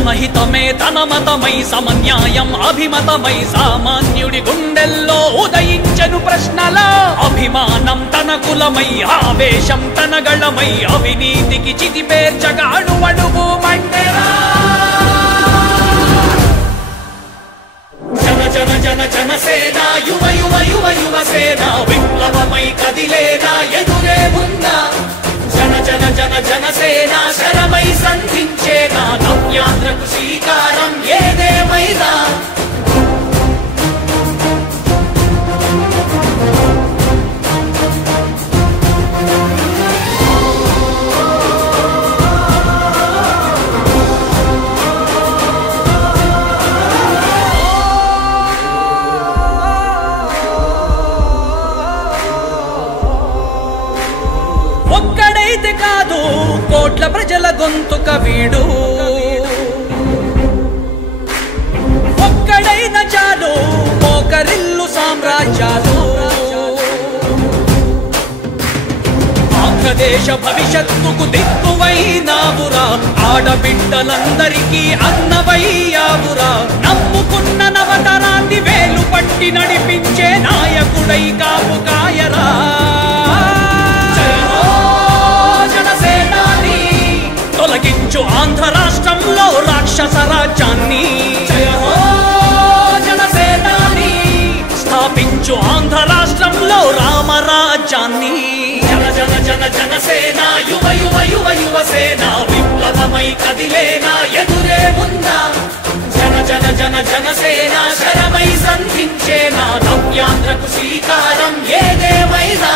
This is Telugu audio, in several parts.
జనహితమే తన మతమై సమన్యాయం అభిమతమై సామాన్యుడి గుండెల్లో ఉదయించెను ప్రశ్నల అభిమానం తన కులమై ఆవేశం తన గళమై అవినీతికి చితిపేర్చగా అణువణువు మంటెరా జన జన జన జనసేన యువ యువ యువ యువసేన విప్లవమై కదిలేనా ఎదురే ఉందా జన జన జన జనసేన శరమై సంధించేనా నవ్యాంధ్రకు శ్రీకారం ఏదేమైనా ఒక్కడైతే కాదు కోట్ల ప్రజల గొంతుక వీడు ఒక్కడైన చాలు మోకరిల్లు సామ్రాజ్యాలు ఆంధ్రదేశ భవిష్యత్తుకు దిక్కువైనావురా ఆడబిడ్డలందరికీ అన్నవయ్యావురా నమ్ముకున్న నవతరాన్ని వేలు పట్టి నడిపించే నాయకుడై కాపు కాయరా తొలగించు ఆంధ్ర రాష్ట్రంలో రాక్షస రాజ్యాన్ని జయ హో జనసేనాని స్థాపించు ఆంధ్ర రాష్ట్రంలో రామరాజ్యాన్ని జన జన జన జనసేన యువ యువ యువ యువసేన విప్లవమై కదిలేనా ఎదురే ఉందా జన జన జన జనసేన శరమై సంధించేనా నవ్యాంధ్రకు శ్రీకారం ఏదేమైనా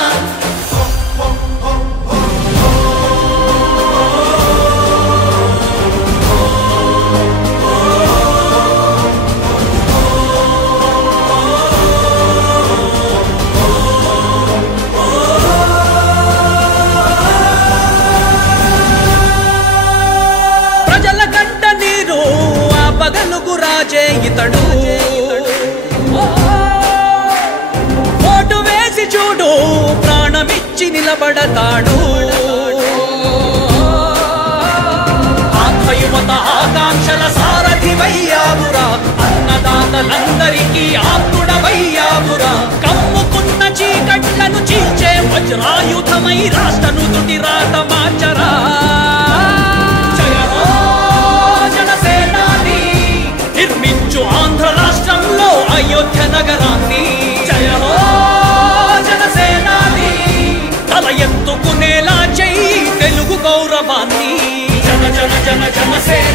పగలుగు రాజే ఇతడు ఓటు వేసి చూడు ప్రాణమిచ్చి నిలబడతాడు ఆంధ్ర యువత ఆకాంక్షల సారథివయ్యావురా అన్నదాతలందరికీ ఆత్ముడవయ్యావురా కమ్ముకున్న చీకట్లను చీల్చే వజ్రాయుధమై రాష్ట్రను తుటి రాత మార్చరా నిర్మించు ఆంధ్ర రాష్ట్రంలో అయోధ్య నగరాన్ని జయ హో జనసేనాని తల ఎత్తుకునేలా చెయ్యి తెలుగు గౌరవాన్ని జన జన జన జనసేన